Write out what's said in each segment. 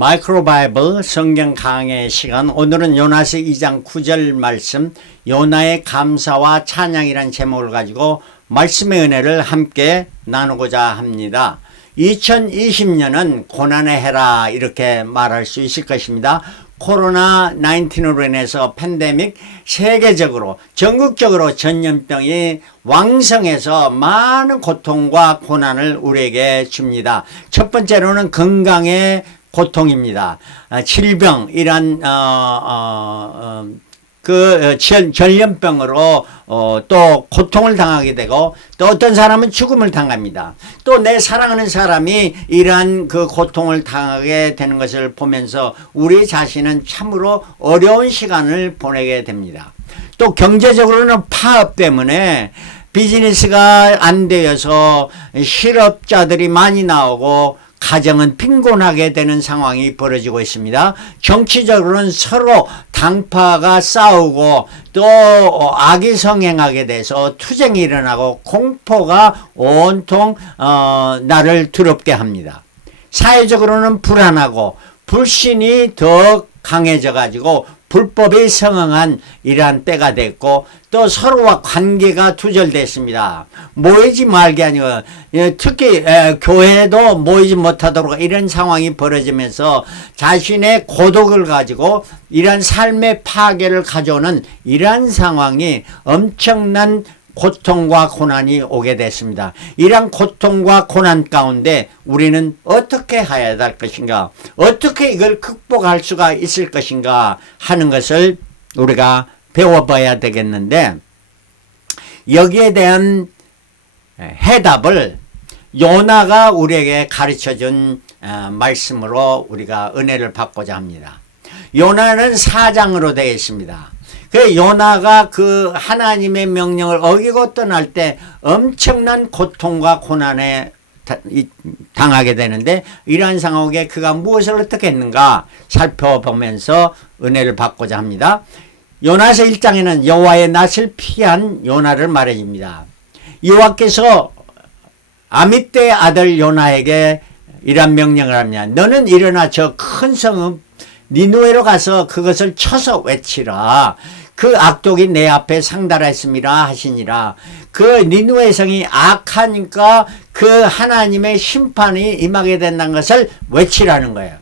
마이크로 바이블 성경 강해 시간, 오늘은 요나서 2장 9절 말씀, 요나의 감사와 찬양이란 제목을 가지고 말씀의 은혜를 함께 나누고자 합니다. 2020년은 고난의 해라 이렇게 말할 수 있을 것입니다. 코로나 19으로 인해서 팬데믹, 세계적으로 전국적으로 전염병이 왕성해서 많은 고통과 고난을 우리에게 줍니다. 첫 번째로는 건강의 고통입니다. 질병이란 전염병으로 또 고통을 당하게 되고, 또 어떤 사람은 죽음을 당합니다. 또 내 사랑하는 사람이 이러한 그 고통을 당하게 되는 것을 보면서 우리 자신은 참으로 어려운 시간을 보내게 됩니다. 또 경제적으로는 파업 때문에 비즈니스가 안 되어서 실업자들이 많이 나오고 가정은 빈곤하게 되는 상황이 벌어지고 있습니다. 정치적으로는 서로 당파가 싸우고 또 악이 성행하게 돼서 투쟁이 일어나고 공포가 온통 나를 두렵게 합니다. 사회적으로는 불안하고 불신이 더 강해져 가지고 불법에 성행한 이러한 때가 됐고, 또 서로와 관계가 두절됐습니다. 모이지 말게 아니고 특히 교회도 모이지 못하도록 이런 상황이 벌어지면서 자신의 고독을 가지고 이러한 삶의 파괴를 가져오는 이러한 상황이 엄청난 고통과 고난이 오게 됐습니다. 이러한 고통과 고난 가운데 우리는 어떻게 해야 될 것인가, 어떻게 이걸 극복할 수가 있을 것인가 하는 것을 우리가 배워봐야 되겠는데, 여기에 대한 해답을 요나가 우리에게 가르쳐준 말씀으로 우리가 은혜를 받고자 합니다. 요나는 4장으로 되어 있습니다. 그 요나가 그 하나님의 명령을 어기고 떠날 때 엄청난 고통과 고난에 당하게 되는데, 이러한 상황에 그가 무엇을 어떻게 했는가 살펴보면서 은혜를 받고자 합니다. 요나서 1장에는 여호와의 낯을 피한 요나를 말해줍니다. 여호와께서 아미떼의 아들 요나에게 이러한 명령을 합니다. 너는 일어나 저 큰 성읍 니느웨로 가서 그것을 쳐서 외치라. 그 악독이 내 앞에 상달했습니다 하시니라. 그 니느웨 성이 악하니까 그 하나님의 심판이 임하게 된다는 것을 외치라는 거예요.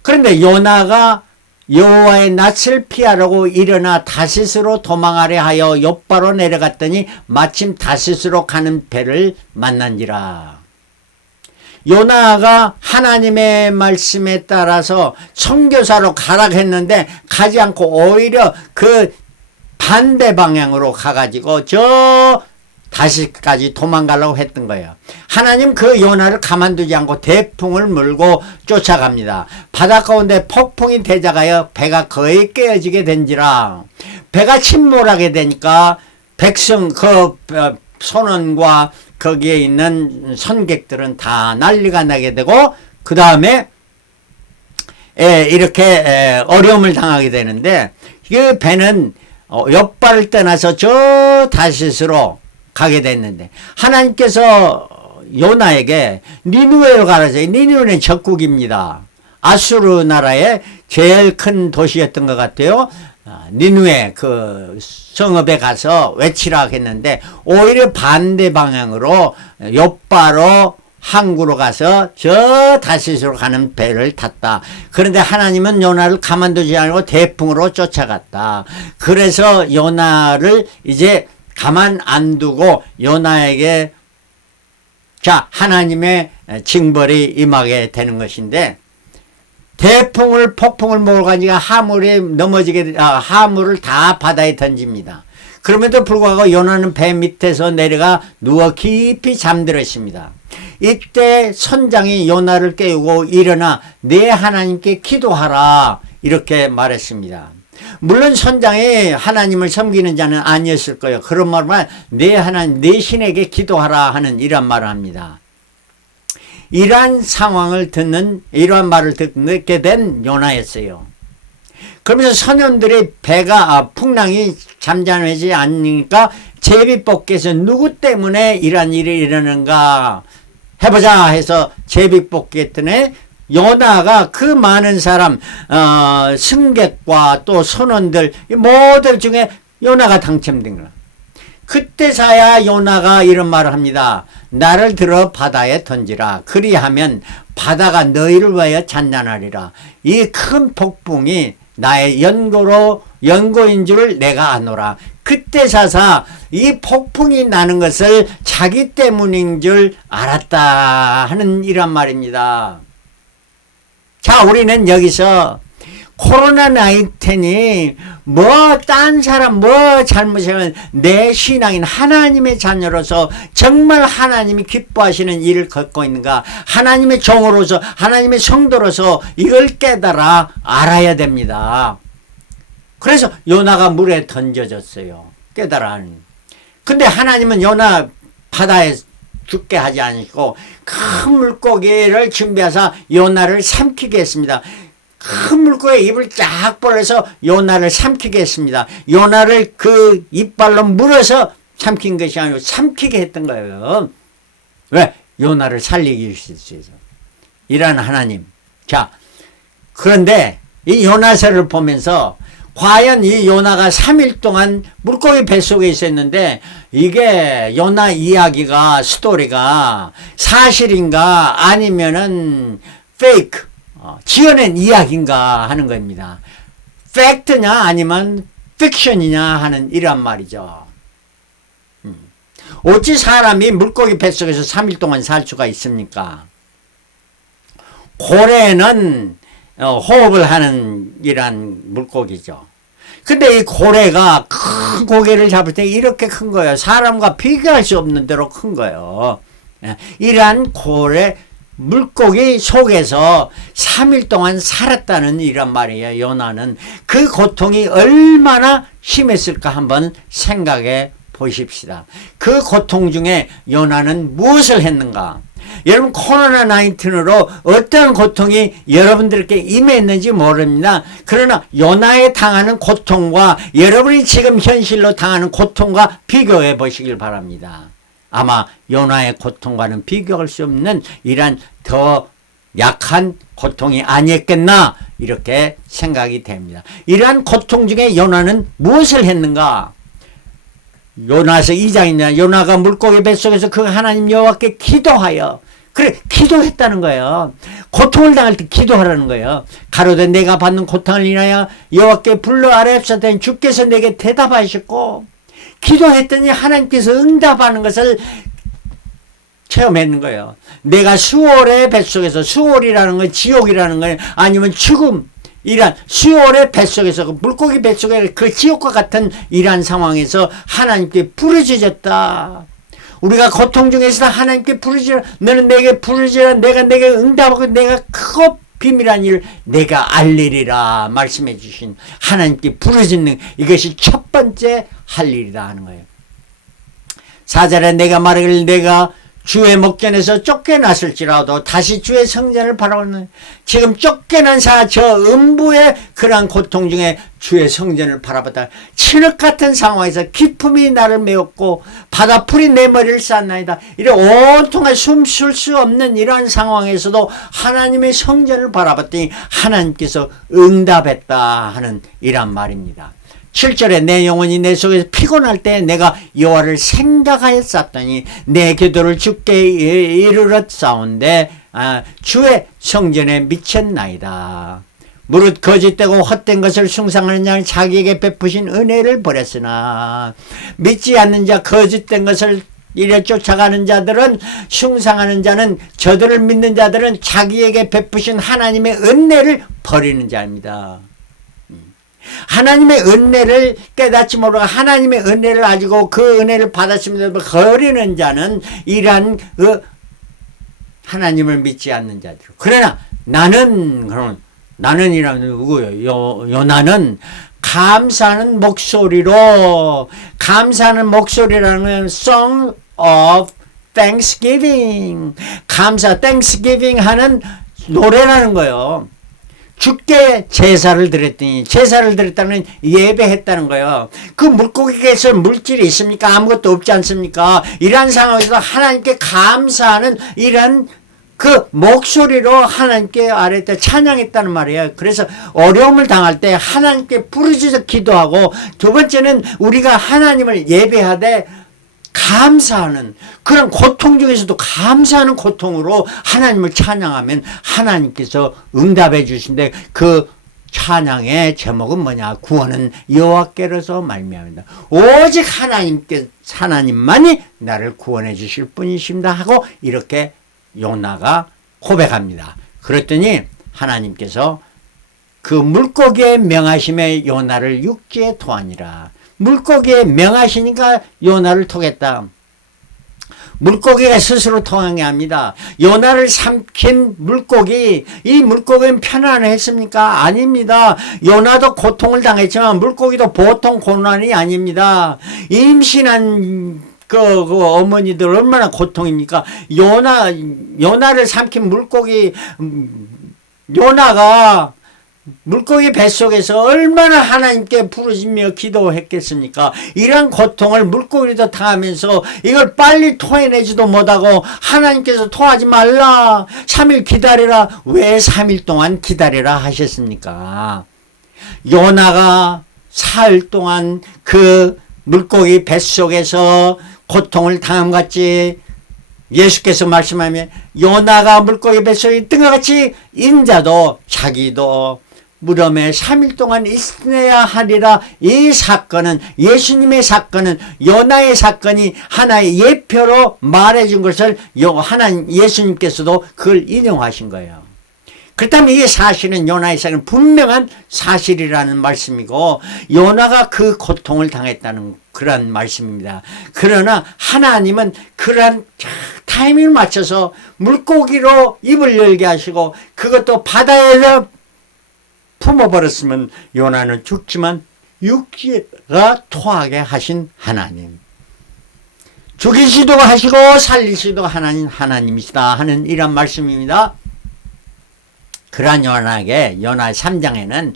그런데 요나가 여호와의 낯을 피하려고 일어나 다시스로 도망하려 하여 욥바로 내려갔더니 마침 다시스로 가는 배를 만난지라. 요나가 하나님의 말씀에 따라서 선교사로 가라고 했는데 가지 않고 오히려 그 반대 방향으로 가가지고 저 다시까지 도망가려고 했던 거예요. 하나님 그 요나를 가만두지 않고 대풍을 물고 쫓아갑니다. 바다 가운데 폭풍이 대작하여 배가 거의 깨어지게 된지라. 배가 침몰하게 되니까 백성 그 선원과 거기에 있는 선객들은 다 난리가 나게 되고, 그 다음에 이렇게 어려움을 당하게 되는데, 그 배는 욥바를 떠나서 저 다시스로 가게 됐는데, 하나님께서 요나에게 니느웨로 가라서, 니느웨는 적국입니다. 아수르 나라의 제일 큰 도시였던 것 같아요. 니느웨 그 성읍에 가서 외치라 했는데 오히려 반대 방향으로 욥바로 항구로 가서 저 다시스로 가는 배를 탔다. 그런데 하나님은 요나를 가만두지 않고 대풍으로 쫓아갔다. 그래서 요나를 이제 가만 안 두고 요나에게 자 하나님의 징벌이 임하게 되는 것인데, 폭풍을 몰고 가니까 하물에 넘어지게, 하물을 다 바다에 던집니다. 그럼에도 불구하고 요나는 배 밑에서 내려가 누워 깊이 잠들었습니다. 이때 선장이 요나를 깨우고 일어나 내 하나님께 기도하라 이렇게 말했습니다. 물론 선장이 하나님을 섬기는 자는 아니었을 거예요. 그런 말만 내 하나님, 내 신에게 기도하라 하는 이런 말을 합니다. 이러한 상황을 듣는, 이러한 말을 듣게 된 요나였어요. 그러면서 선원들의 배가 풍랑이 잠잠하지 않으니까 제비뽑기에서 누구 때문에 이러한 일이 일어나는가 해보자 해서 제비뽑기 했더니 요나가 그 많은 사람 승객과 또 선원들 모두 중에 요나가 당첨된 거야. 그때서야 요나가 이런 말을 합니다. 나를 들어 바다에 던지라. 그리하면 바다가 너희를 위하여 잔잔하리라. 이 큰 폭풍이 나의 연고인 줄 내가 아노라. 그때 사사 이 폭풍이 나는 것을 자기 때문인 줄 알았다 하는 이란 말입니다. 자, 우리는 여기서 코로나 19이 딴 사람 잘못이면 내 신앙인 하나님의 자녀로서 정말 하나님이 기뻐하시는 일을 걷고 있는가, 하나님의 종으로서 하나님의 성도로서 이걸 깨달아 알아야 됩니다. 그래서 요나가 물에 던져졌어요. 깨달아. 근데 하나님은 요나 바다에 죽게 하지 않으시고 큰 물고기를 준비하사 요나를 삼키게 했습니다. 큰 물고기에 입을 쫙 벌려서 요나를 삼키게 했습니다. 요나를 그 이빨로 물어서 삼킨 것이 아니고 삼키게 했던 거예요. 왜? 요나를 살리기 위해서. 이란 하나님. 자, 그런데 이 요나서를 보면서 과연 이 요나가 3일 동안 물고기 뱃속에 있었는데 이게 요나 이야기가 스토리가 사실인가 아니면은 페이크 지어낸 이야기인가 하는 겁니다. 팩트냐 아니면 픽션이냐 하는 이란 말이죠. 어찌 사람이 물고기 뱃속에서 3일 동안 살 수가 있습니까? 고래는 호흡을 하는 이란 물고기죠. 근데 이 고래가 큰 고개를 잡을 때 이렇게 큰 거예요. 사람과 비교할 수 없는 대로 큰 거예요. 이러한 고래 물고기 속에서 3일 동안 살았다는 이란 말이에요. 요나는 그 고통이 얼마나 심했을까 한번 생각해 보십시다. 그 고통 중에 요나는 무엇을 했는가? 여러분 코로나 19으로 어떤 고통이 여러분들께 임했는지 모릅니다. 그러나 요나에 당하는 고통과 여러분이 지금 현실로 당하는 고통과 비교해 보시길 바랍니다. 아마 요나의 고통과는 비교할 수 없는 이란 더 약한 고통이 아니었겠나 이렇게 생각이 됩니다. 이러한 고통 중에 요나는 무엇을 했는가? 요나서 2장이냐 요나가 물고기 뱃속에서 그 하나님 여호와께 기도하여 그래 기도했다는 거예요. 고통을 당할 때 기도하라는 거예요. 가로되 내가 받는 고통을 인하여 여호와께 불러 아뢰옵소서. 주께서 내게 대답하셨고 기도했더니 하나님께서 응답하는 것을 체험했는 거예요. 내가 수월의 뱃속에서 수월이라는 건 지옥이라는 건 아니면 죽음 이란 수월의 뱃속에서 물고기 뱃속에 그 지옥과 같은 이러한 상황에서 하나님께 부르짖었다. 우리가 고통 중에서 하나님께 부르짖어 너는 내게 부르짖어 내가 내게 응답하고 내가 크고 비밀한 일을 내가 알리리라 말씀해 주신 하나님께 부르짖는 이것이 첫 번째 할 일이다 하는 거예요. 4절에 내가 말하기를 내가 주의 목전에서 쫓겨났을지라도 다시 주의 성전을 바라보는 지금 쫓겨난 저 음부의 그러한 고통 중에 주의 성전을 바라보다 칠흑 같은 상황에서 기품이 나를 메웠고 바다풀이 내 머리를 쌌나이다. 이래 온통에 숨 쉴 수 없는 이러한 상황에서도 하나님의 성전을 바라봤더니 하나님께서 응답했다 하는 이란 말입니다. 7절에 내 영혼이 내 속에서 피곤할 때 내가 여호와를 생각하였었더니 내 기도를 주께 이르렀사온데 주의 성전에 미쳤나이다. 무릇 거짓되고 헛된 것을 숭상하는 자는 자기에게 베푸신 은혜를 버렸으나 믿지 않는 자 거짓된 것을 이래 쫓아가는 자들은 숭상하는 자는 저들을 믿는 자들은 자기에게 베푸신 하나님의 은혜를 버리는 자입니다. 하나님의 은혜를 깨닫지 모르고 하나님의 은혜를 가지고 그 은혜를 받았음에도 거리는 자는 이러한 하나님을 믿지 않는 자들. 그러나 나는이라는 누구예요? 요나는 감사하는 목소리로 감사하는 목소리라는 건 Song of Thanksgiving Thanksgiving 하는 노래라는 거예요. 주께 제사를 드렸다는 예배했다는 거예요. 그 물고기에서 물질이 있습니까? 아무것도 없지 않습니까? 이러한 상황에서 하나님께 감사하는 이러한 그 목소리로 하나님께 아뢰때 찬양했다는 말이에요. 그래서 어려움을 당할 때 하나님께 부르짖어 기도하고, 두 번째는 우리가 하나님을 예배하되 감사하는, 그런 고통 중에서도 감사하는 고통으로 하나님을 찬양하면 하나님께서 응답해 주신데, 그 찬양의 제목은 뭐냐? 구원은 여호와께로서 말미암는다. 오직 하나님만이 나를 구원해 주실 분이십니다 하고 이렇게 요나가 고백합니다. 그랬더니 하나님께서 그 물고기의 명하심에 요나를 육지에 토하니라. 물고기에 명하시니까 요나를 토겠다. 물고기가 스스로 통하게 합니다. 요나를 삼킨 물고기, 이 물고기는 편안했습니까? 아닙니다. 요나도 고통을 당했지만 물고기도 보통 고난이 아닙니다. 임신한 그 어머니들 얼마나 고통입니까? 요나를 삼킨 물고기, 요나가 물고기 뱃속에서 얼마나 하나님께 부르짖며 기도했겠습니까? 이러한 고통을 물고기도 당하면서 이걸 빨리 토해내지도 못하고 하나님께서 토하지 말라, 3일 기다리라. 왜 3일 동안 기다리라 하셨습니까? 요나가 사흘 동안 그 물고기 뱃속에서 고통을 당함같이 예수께서 말씀하면 요나가 물고기 뱃속에 있던 것 같이 인자도 자기도 무덤에 3일 동안 있어야 하리라. 이 사건은, 예수님의 사건은, 요나의 사건이 하나의 예표로 말해준 것을 하나님 예수님께서도 그걸 인용하신 거예요. 그렇다면 이 사실은, 요나의 사건은 분명한 사실이라는 말씀이고 요나가 그 고통을 당했다는 그런 말씀입니다. 그러나 하나님은 그러한 타이밍을 맞춰서 물고기로 입을 열게 하시고 그것도 바다에서 품어버렸으면 요나는 죽지만 육지가 토하게 하신 하나님, 죽이시도 하시고 살리시도 하나님이시다 하는 이런 말씀입니다. 그러한 요나에게 요나 3장에는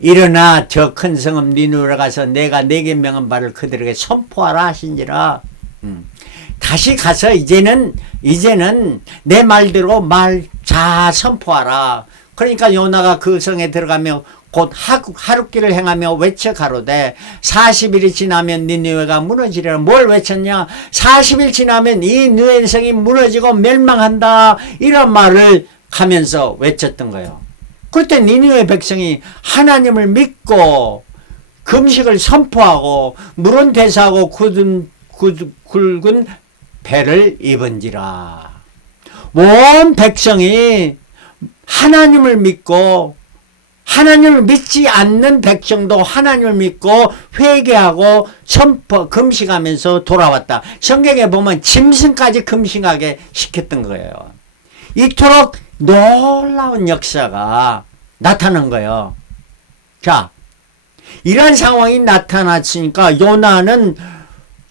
일어나 저 큰 성읍 니느웨로 가서 내가 내게 명한 바를 그들에게 선포하라 하신지라. 다시 가서 이제는 내 말대로 자 선포하라. 그러니까 요나가 그 성에 들어가며 곧 하룻길을 행하며 외쳐 가로되 40일이 지나면 니느웨가 무너지리라. 뭘 외쳤냐? 40일 지나면 이 니느웨 성이 무너지고 멸망한다, 이런 말을 하면서 외쳤던 거예요. 그때 니느웨 백성이 하나님을 믿고 금식을 선포하고 물은 대사하고 굵은 배를 입은지라. 온 백성이 하나님을 믿고, 하나님을 믿지 않는 백성도 하나님을 믿고 회개하고 금식하면서 돌아왔다. 성경에 보면 짐승까지 금식하게 시켰던 거예요. 이토록 놀라운 역사가 나타난 거예요. 자, 이런 상황이 나타났으니까 요나는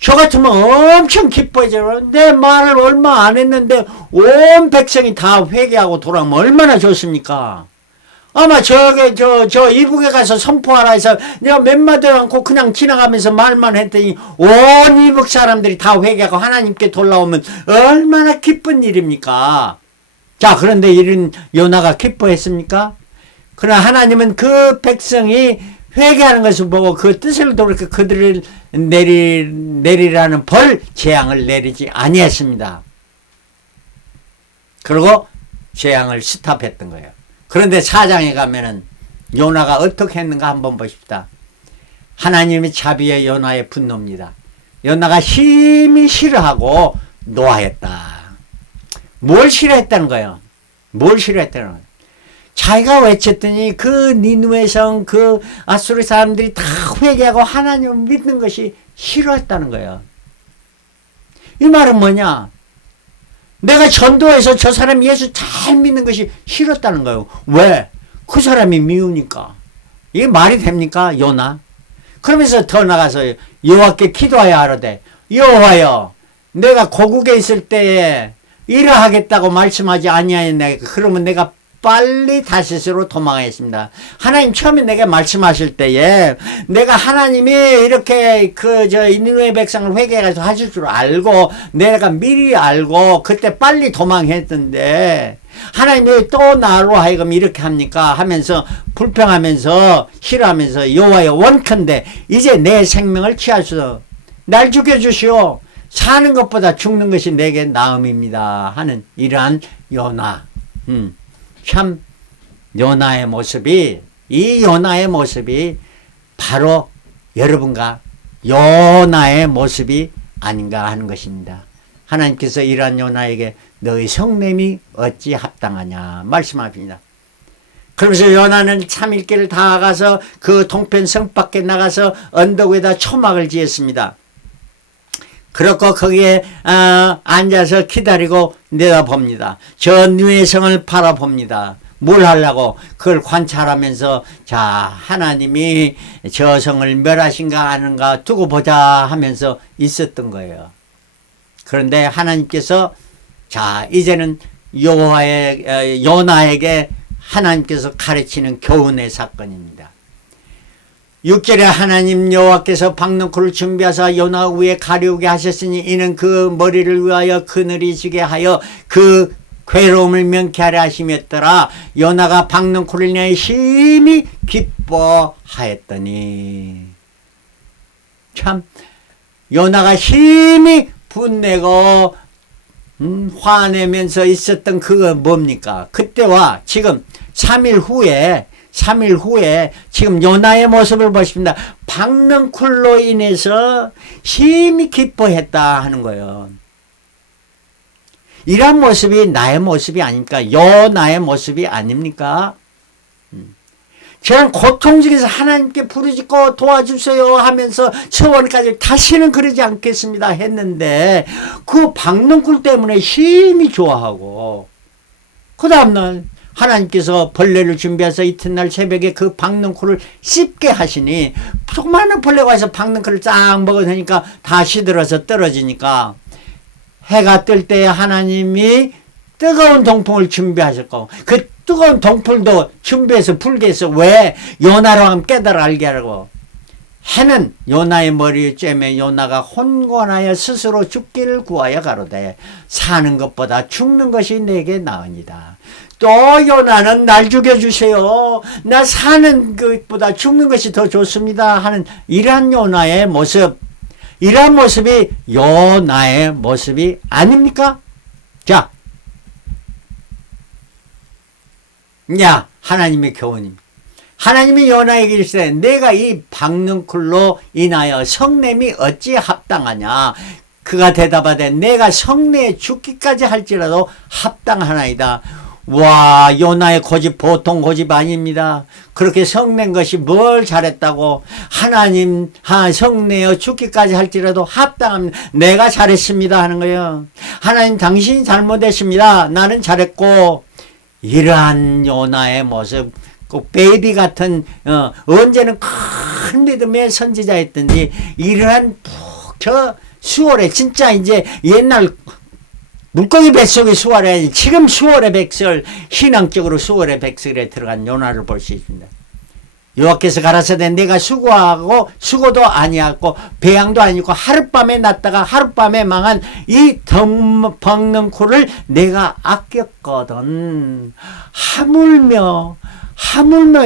저 같으면 엄청 기뻐해져요. 내 말을 얼마 안 했는데 온 백성이 다 회개하고 돌아오면 얼마나 좋습니까? 아마 저 이북에 가서 선포하라 해서 내가 몇 마디도 않고 그냥 지나가면서 말만 했더니 온 이북 사람들이 다 회개하고 하나님께 돌아오면 얼마나 기쁜 일입니까? 자, 그런데 이런 요나가 기뻐했습니까? 그러나 하나님은 그 백성이 회개하는 것을 보고 그 뜻을 돌이켜 그들을 내리라는 재앙을 내리지 아니했습니다. 그리고 재앙을 스탑했던 거예요. 그런데 4장에 가면은 요나가 어떻게 했는가 한번 보십시다. 하나님의 자비의 요나의 분노입니다. 요나가 힘이 싫어하고 노하였다. 뭘 싫어했다는 거예요? 뭘 싫어했다는 거예요? 자기가 외쳤더니 그 니느웨 성, 그 아수르 사람들이 다 회개하고 하나님을 믿는 것이 싫어했다는 거예요. 이 말은 뭐냐? 내가 전도해서 저 사람 예수 잘 믿는 것이 싫었다는 거예요. 왜? 그 사람이 미우니까. 이게 말이 됩니까? 요나? 그러면서 더 나가서 여호와께 기도하여 하라되, 여호와여, 내가 고국에 있을 때에 이러하겠다고 말씀하지 아니하였네. 그러면 내가 빨리 다시스로 도망했습니다. 하나님 처음에 내게 말씀하실 때에 내가 하나님이 이렇게 니느웨 백성을 회개해서 하실 줄 알고 내가 미리 알고 그때 빨리 도망했던데 하나님이 또 나로 하여금 이렇게 합니까 하면서 불평하면서 싫어하면서 여호와여 원컨대 이제 내 생명을 취하소서 날 죽여주시오 사는 것보다 죽는 것이 내게 나음입니다 하는 이러한 요나. 참 요나의 모습이 이 요나의 모습이 바로 여러분과 요나의 모습이 아닌가 하는 것입니다. 하나님께서 이러한 요나에게 너의 성냄이 어찌 합당하냐 말씀하십니다. 그러면서 요나는 참일길을 다가가서 그 동편 성 밖에 나가서 언덕 위에다 초막을 지었습니다. 그렇고 거기에 앉아서 기다리고 내다봅니다. 저 니느웨 성을 바라봅니다. 뭘 하려고 그걸 관찰하면서 자 하나님이 저 성을 멸하신가 아는가 두고 보자 하면서 있었던 거예요. 그런데 하나님께서 자 이제는 요나에게 하나님께서 가르치는 교훈의 사건입니다. 6절에 하나님 여호와께서 박넝쿨을 준비하사 요나 위에 가려우게 하셨으니 이는 그 머리를 위하여 그늘이 지게 하여 그 괴로움을 명쾌하려 하심이었더라. 요나가 박넝쿨을 인하여 심히 기뻐하였더니 참 요나가 심히 분내고 화내면서 있었던 그거 뭡니까? 그때와 지금 3일 후에 지금 요나의 모습을 보십니다. 박넝쿨로 인해서 심히 기뻐했다 하는 거예요. 이런 모습이 나의 모습이 아닙니까? 요나의 모습이 아닙니까? 저는 고통 중에서 하나님께 부르짖고 도와주세요 하면서 서원까지 다시는 그러지 않겠습니다 했는데 그 박넝쿨 때문에 심히 좋아하고 그 다음날 하나님께서 벌레를 준비해서 이튿날 새벽에 그 박넝쿨을 씹게 하시니 수많은 벌레가 와서 박넝쿨을 쫙 먹으니까 다 시들어서 떨어지니까 해가 뜰 때 하나님이 뜨거운 동풍을 준비하셨고 그 뜨거운 동풀도 준비해서 불게 해서 왜 요나로 하면 깨달아 알게 하라고. 해는 요나의 머리에 쬐매 요나가 혼곤하여 스스로 죽기를 구하여 가로되 사는 것보다 죽는 것이 내게 나으니라. 또 요나는 날 죽여주세요. 나 사는 것보다 죽는 것이 더 좋습니다 하는 이러한 요나의 모습, 이러한 모습이 요나의 모습이 아닙니까? 자, 하나님의 교훈입니다. 하나님이 요나에게 이르시되 내가 이 박넝쿨로 인하여 성냄이 어찌 합당하냐. 그가 대답하되 내가 성내에 죽기까지 할지라도 합당하나이다. 와, 요나의 고집 보통 고집 아닙니다. 그렇게 성낸 것이 뭘 잘했다고. 하나님 성내어 죽기까지 할지라도 합당합니다. 내가 잘했습니다 하는 거예요. 하나님 당신이 잘못했습니다. 나는 잘했고. 이러한 요나의 모습, 꼭 베이비 같은 언제는 큰 믿음의 선지자였던지 이러한 저 수월에 진짜 이제 옛날 물고기 뱃속의 수월이 아니지 지금 수월의 백설 신앙적으로 수월의 백설에 들어간 요나를 볼 수 있습니다. 여호와께서 가라사대 내가 수고하고 수고도 아니하고 배양도 아니고 하룻밤에 났다가 하룻밤에 망한 이 박넝쿨을 내가 아꼈거든. 하물며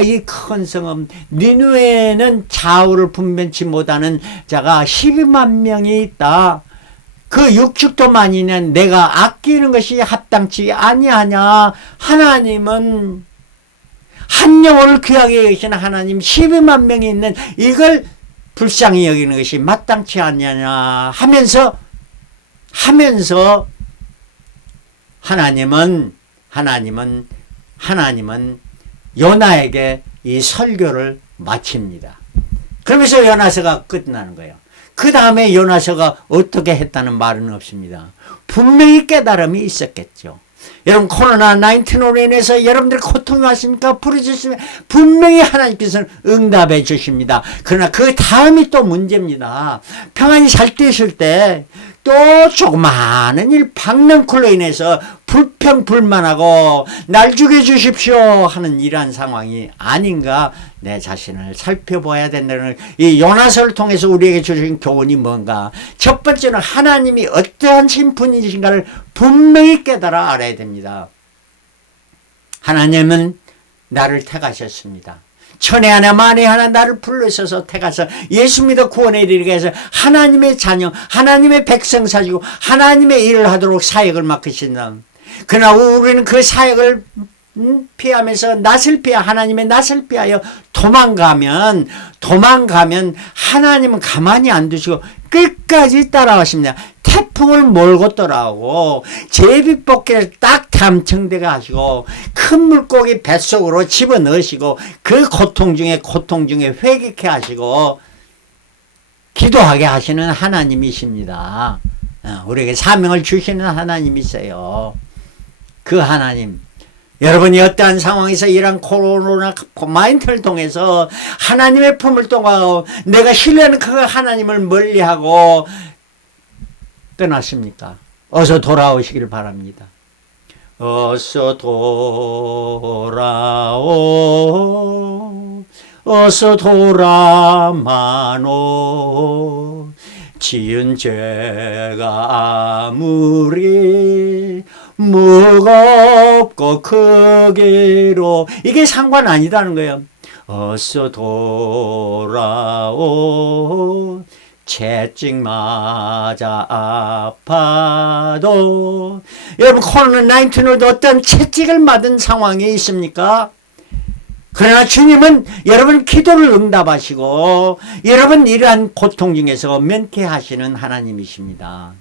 이 큰 성읍 니느웨에는 좌우를 분변치 못하는 자가 12만 명이 있다. 그 육축도 많이는 내가 아끼는 것이 합당치 아니하냐. 하나님은 한 영혼을 귀하게 여기시는 하나님 12만 명이 있는 이걸 불쌍히 여기는 것이 마땅치 않냐냐 하면서 하나님은 요나에게 이 설교를 마칩니다. 그러면서 요나서가 끝나는 거예요. 그 다음에 요나서가 어떻게 했다는 말은 없습니다. 분명히 깨달음이 있었겠죠. 여러분 코로나19로 인해서 여러분들 고통이 왔습니까? 부르짖으면 분명히 하나님께서는 응답해 주십니다. 그러나 그 다음이 또 문제입니다. 평안히 잘 되실 때 또 조그마한 일 박능쿨로 인해서 불평불만하고 날 죽여주십시오 하는 이러한 상황이 아닌가 내 자신을 살펴봐야 된다는 이 요나서를 통해서 우리에게 주신 교훈이 뭔가. 첫 번째는 하나님이 어떠한 신분이신가를 분명히 깨달아 알아야 됩니다. 하나님은 나를 택하셨습니다. 천에 하나 만에 하나 나를 불러셔서 택하서 예수 믿어 구원에 이르게 해서 하나님의 자녀, 하나님의 백성 사시고 하나님의 일을 하도록 사역을 맡기신다. 그러나 우리는 그 사역을 피하면서 낯을 피하 하나님의 낯을 피하여 도망가면 하나님은 가만히 안 두시고 끝까지 따라가십니다. 태풍을 몰고 따라오고 제비뽑기를 딱 담청대가 하시고 큰 물고기 뱃속으로 집어넣으시고 그 고통 중에 회개케 하시고 기도하게 하시는 하나님이십니다. 우리에게 사명을 주시는 하나님이세요. 그 하나님, 여러분이 어떠한 상황에서 이런 코로나 마인드를 통해서 하나님의 품을 통하고 내가 신뢰하는 그 하나님을 멀리하고 떠났습니까? 어서 돌아오시길 바랍니다. 어서 돌아오, 어서 돌아마노. 지은 죄가 아무리 무겁고 크기로 이게 상관 아니다는 거예요. 어서 돌아오, 채찍 맞아 아파도. 여러분, 코로나19로 어떤 채찍을 맞은 상황이 있습니까? 그러나 주님은 여러분 기도를 응답하시고 여러분 이러한 고통 중에서 면케하시는 하나님이십니다.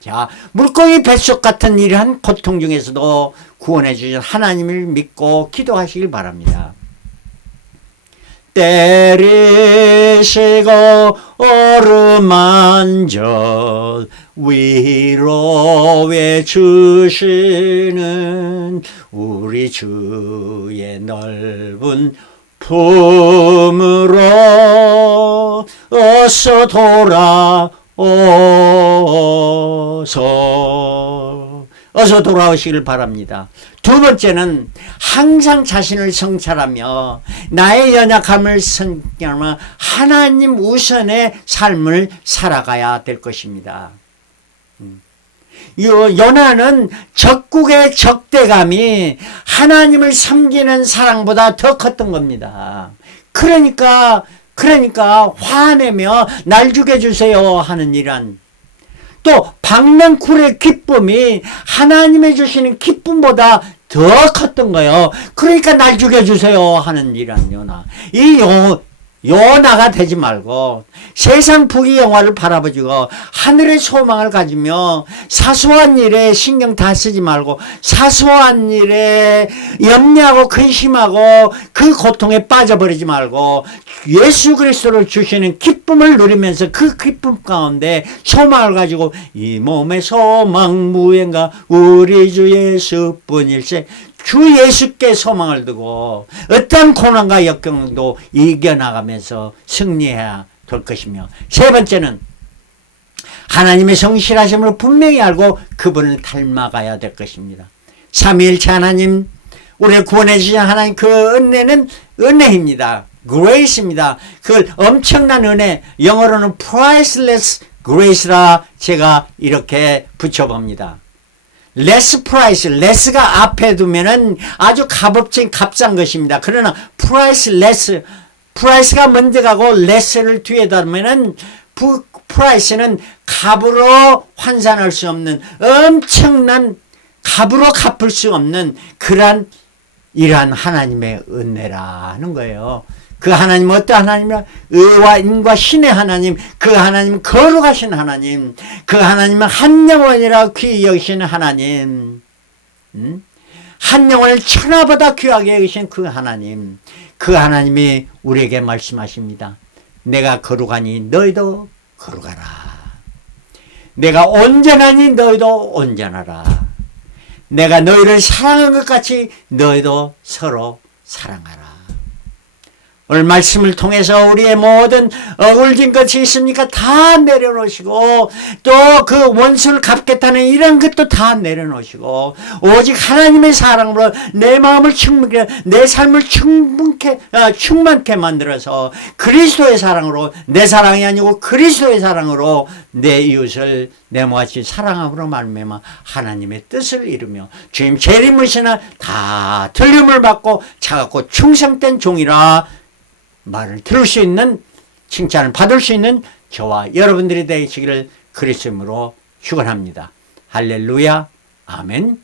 자, 물고기 뱃속 같은 이러한 고통 중에서도 구원해 주신 하나님을 믿고 기도하시길 바랍니다. 때리시고 어루만져 위로해 주시는 우리 주의 넓은 품으로 어서 어서 돌아오시길 바랍니다. 두 번째는 항상 자신을 성찰하며 나의 연약함을 성찰하며 하나님 우선의 삶을 살아가야 될 것입니다. 요나는 적국의 적대감이 하나님을 섬기는 사랑보다 더 컸던 겁니다. 그러니까 화내며 날 죽여주세요 하는 이란, 또 박능쿨의 기쁨이 하나님의 주시는 기쁨보다 더 컸던 거예요. 그러니까 날 죽여주세요 하는 이란 요나. 이 요나가 되지 말고 세상 부귀 영화를 바라보고 하늘의 소망을 가지며 사소한 일에 신경 다 쓰지 말고 사소한 일에 염려하고 근심하고 그 고통에 빠져버리지 말고 예수 그리스도를 주시는 기쁨을 누리면서 그 기쁨 가운데 소망을 가지고 이 몸의 소망 무엔가 우리 주 예수뿐일세. 주 예수께 소망을 두고 어떤 고난과 역경도 이겨나가면서 승리해야 될 것이며, 세 번째는 하나님의 성실하심을 분명히 알고 그분을 닮아가야 될 것입니다. 삼위일체 하나님, 우리를 구원해 주신 하나님, 그 은혜는 은혜입니다. grace입니다. 그걸 엄청난 은혜, 영어로는 priceless grace라 제가 이렇게 붙여봅니다. less price, less가 앞에 두면은 아주 값없진 값싼 것입니다. 그러나 priceless, price가 먼저 가고 less를 뒤에 두면은 price는 값으로 환산할 수 없는 엄청난, 값으로 갚을 수 없는 그러한 이러한 하나님의 은혜라는 거예요. 그 하나님은 어떤 하나님이야? 의와 인과 신의 하나님, 그 하나님은 거룩하신 하나님, 그 하나님은 한 영혼이라 귀히 여기시는 하나님, 한 영혼을 천하보다 귀하게 여기신 그 하나님, 그 하나님이 우리에게 말씀하십니다. 내가 거룩하니 너희도 거룩하라. 내가 온전하니 너희도 온전하라. 내가 너희를 사랑한 것 같이 너희도 서로 사랑하라. 오늘 말씀을 통해서 우리의 모든 억울진 것이 있습니까? 다 내려놓으시고 또 그 원수를 갚겠다는 이런 것도 다 내려놓으시고 오직 하나님의 사랑으로 내 마음을 충만케, 내 삶을 충만케 만들어서 그리스도의 사랑으로, 내 사랑이 아니고 그리스도의 사랑으로 내 이웃을 내 몸같이 사랑함으로 말미암아 하나님의 뜻을 이루며 주님 재림의신을 다 들림을 받고 차갑고 충성된 종이라 말을 들을 수 있는, 칭찬을 받을 수 있는 저와 여러분들이 되시기를 그리스도로 축원합니다. 할렐루야. 아멘.